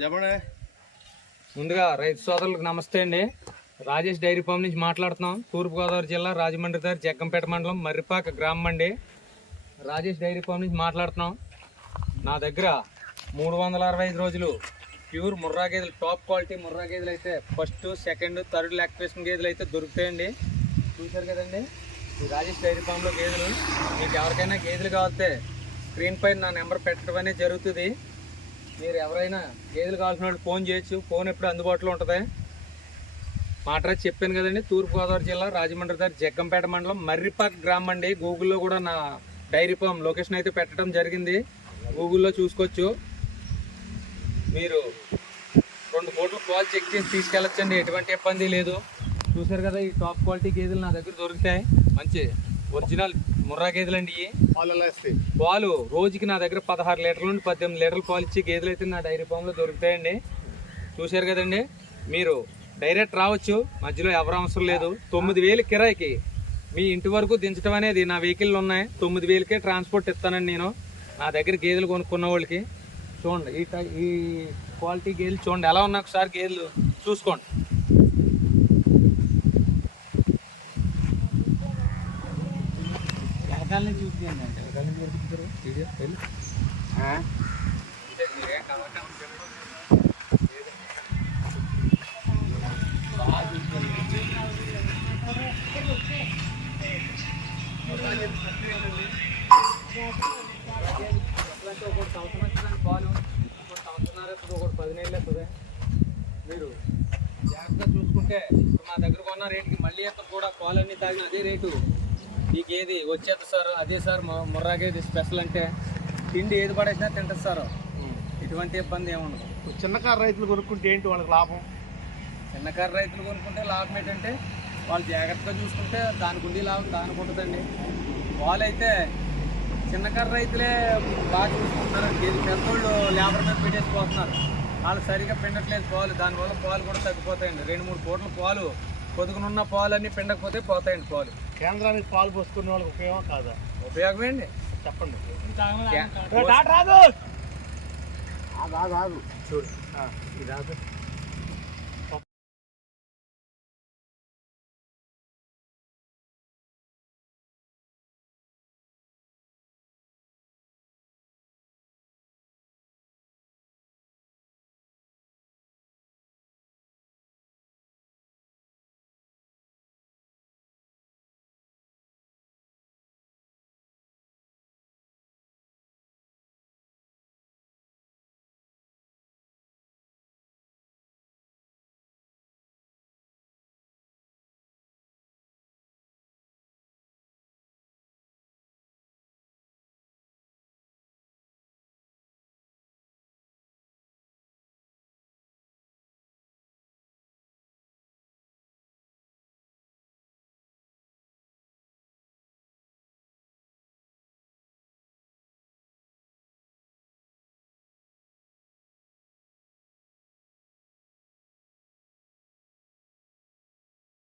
చెప్పండి. ముందుగా రైతు సోదరులకు నమస్తే అండి. రాజేష్ డైరీ ఫామ్ నుంచి మాట్లాడుతున్నాం. తూర్పుగోదావరి జిల్లా రాజమండ్రి దగ్గర జగ్గంపేట మండలం మర్రిపాక గ్రామం అండి. రాజేష్ డైరీ ఫామ్ నుంచి మాట్లాడుతున్నాం. నా దగ్గర మూడు వందల అరవై ఐదు రోజులు ప్యూర్ ముర్రా గేదెలు టాప్ క్వాలిటీ ముర్రా గేదెలు అయితే ఫస్ట్ సెకండ్ థర్డ్ లాక్టేషన్ గేదెలు అయితే దొరుకుతాయండి. చూశారు కదండి? ఈ రాజేష్ డైరీ ఫామ్లో గేదెలు. మీకు ఎవరికైనా గేదెలు కావాలితే స్క్రీన్ పైన నా నెంబర్ పెట్టడం అనేది జరుగుతుంది. మీరు ఎవరైనా గేదెలు కావాల్సిన వాళ్ళు ఫోన్ చేయొచ్చు. ఫోన్ ఎప్పుడు అందుబాటులో ఉంటుంది? మాట్లాడి చెప్పాను కదండి. తూర్పుగోదావరి జిల్లా రాజమండ్రి దగ్గర జగ్గంపేట మండలం మర్రిపాక్ గ్రామం అండి. గూగుల్లో కూడా నా డైరీ ఫామ్ లొకేషన్ అయితే పెట్టడం జరిగింది. గూగుల్లో చూసుకోవచ్చు. మీరు రెండు కోట్ల పాలు చెక్ చేసి తీసుకెళ్ళొచ్చండి. ఎటువంటి ఇబ్బంది లేదు. చూసారు కదా ఈ టాప్ క్వాలిటీ గేదెలు నా దగ్గర దొరుకుతాయి. మంచి ఒరిజినల్ ముర్రా గేదెలు అండి పాలు పాలు. రోజుకి నా దగ్గర పదహారు లీటర్ల నుండి పద్దెనిమిది లీటర్ల పాలు ఇచ్చే గేదెలు అయితే నా డైరీ ఫామ్లో దొరుకుతాయండి. చూశారు కదండి? మీరు డైరెక్ట్ రావచ్చు. మధ్యలో ఎవరు అవసరం లేదు. తొమ్మిది వేలు కిరాయికి. మీ ఇంటి వరకు దించడం అనేది నా వెహికల్ ఉన్నాయి. తొమ్మిది వేలకే ట్రాన్స్పోర్ట్ ఇస్తానండి నేను. నా దగ్గర గేదెలు కొనుక్కున్న వాళ్ళకి. చూడండి ఈ టై- ఈ క్వాలిటీ గేదెలు చూడండి. ఎలా ఉన్నా ఒకసారి గేదెలు? చూసుకోండి. వెనకాల నుంచి చూపించండి అంటే వెనకాల నుంచి చూపిస్తారు వీడియో? వెళ్ళి. ఒకటి సంవత్సరం వచ్చిందండి పాలు ఒకటి ఒకటి పది నెలలు వస్తుంది మీరు జాగ్రత్తగా చూసుకుంటే ఇప్పుడు మా దగ్గర కొన్న రేటుకి మళ్ళీ ఎక్కడ కూడా పాలన్నీ తాగిన అదే రేటు. మీకు ఏది వచ్చేది సార్ అదే సార్ ముర్రాగేది స్పెషల్ అంటే తిండి ఏది పడేసినా తింటుంది సార్. ఎటువంటి ఇబ్బంది ఏముండదు. ఇప్పుడు చిన్నకారు రైతులు కొనుక్కుంటే ఏంటి వాళ్ళకి లాభం? చిన్నకారు రైతులు కొనుక్కుంటే లాభం ఏంటంటే వాళ్ళు జాగ్రత్తగా చూసుకుంటే దానికి ఉండి లాభం దానికి ఉంటుందండి. వాళ్ళైతే చిన్నకారు రైతులే బాగా చూసుకుంటున్నారు. ఇది పెద్దోళ్ళు లేబర్ మీద పెట్టేసిపోతున్నారు వాళ్ళు సరిగా పిండట్లేదు పాలు. దానివల్ల పాలు కూడా తగ్గిపోతాయండి. రెండు మూడు కోట్ల పాలు పొదుగునున్న పాలు అన్నీ పిండకపోతే పోతాయండి పాలు. కేంద్రానికి పాలు పోసుకునే వాళ్ళకి ఉపయోగం కాదా? ఉపయోగమే అండి చెప్పండి. రాదు. చూడు. ఇది రాదు.